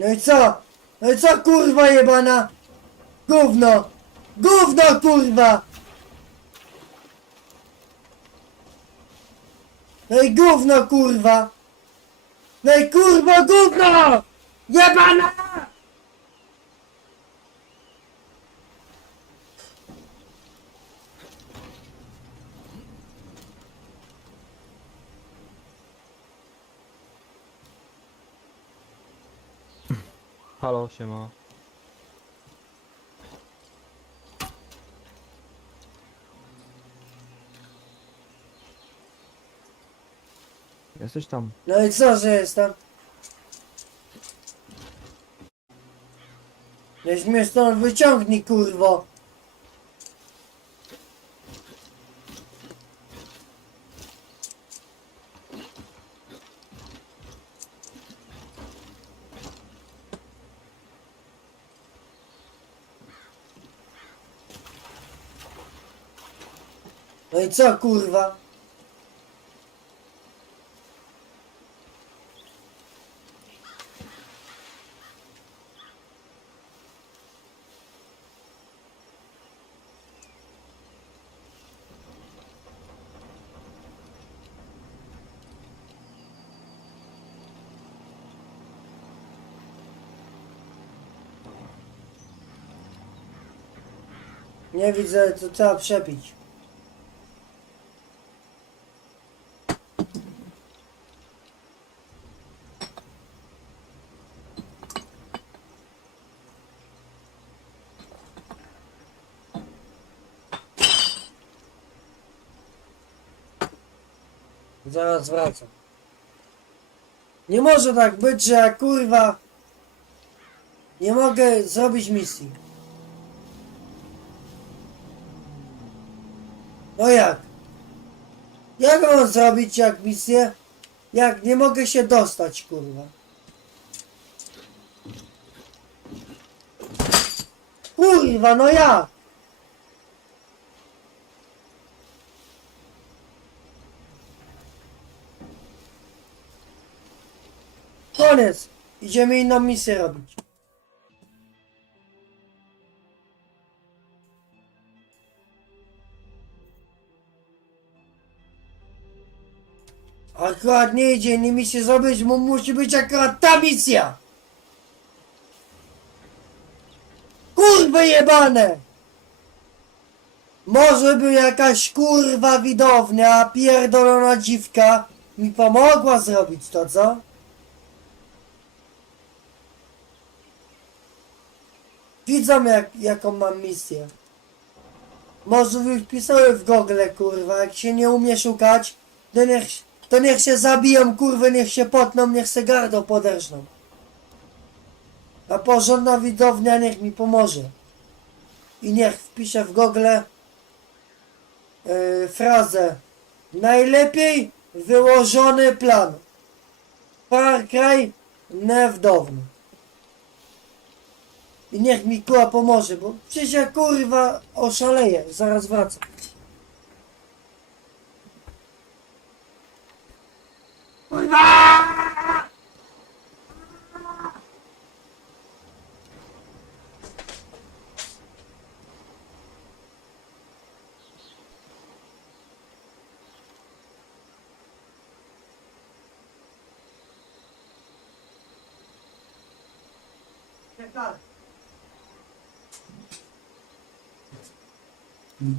No i co? No i co kurwa jebana? Gówno! Gówno kurwa! No i gówno kurwa! No i kurwa gówno! Jebana! Halo, siema. Jesteś tam? No i co, że jestem? Weź mnie stąd wyciągnij kurwo! No i co kurwa? Nie widzę, to trzeba przepić. Zaraz wracam. Nie może tak być, że ja kurwa nie mogę zrobić misji. No jak? Jak mam zrobić jak misję? Jak nie mogę się dostać, kurwa. Kurwa, no jak? Koniec. Idziemy inną misję robić. Akurat nie idzie innej misji zrobić, mu musi być akurat ta misja. Kurwy jebane! Może by jakaś kurwa widownia, pierdolona dziwka mi pomogła zrobić to, co? Widzą jak, jaką mam misję. Może by wpisały w Google, kurwa, jak się nie umie szukać, to niech, to niech się zabiją, kurwy, niech się potną, niech se gardło poderżną. A porządna widownia niech mi pomoże. I niech wpisze w Google yy, frazę Najlepiej wyłożony plan. Far Cry Nevdowny. I niech mi kuła pomoże, bo przecież ja kurwa oszaleję. Zaraz wracam. Kurwa! 嗯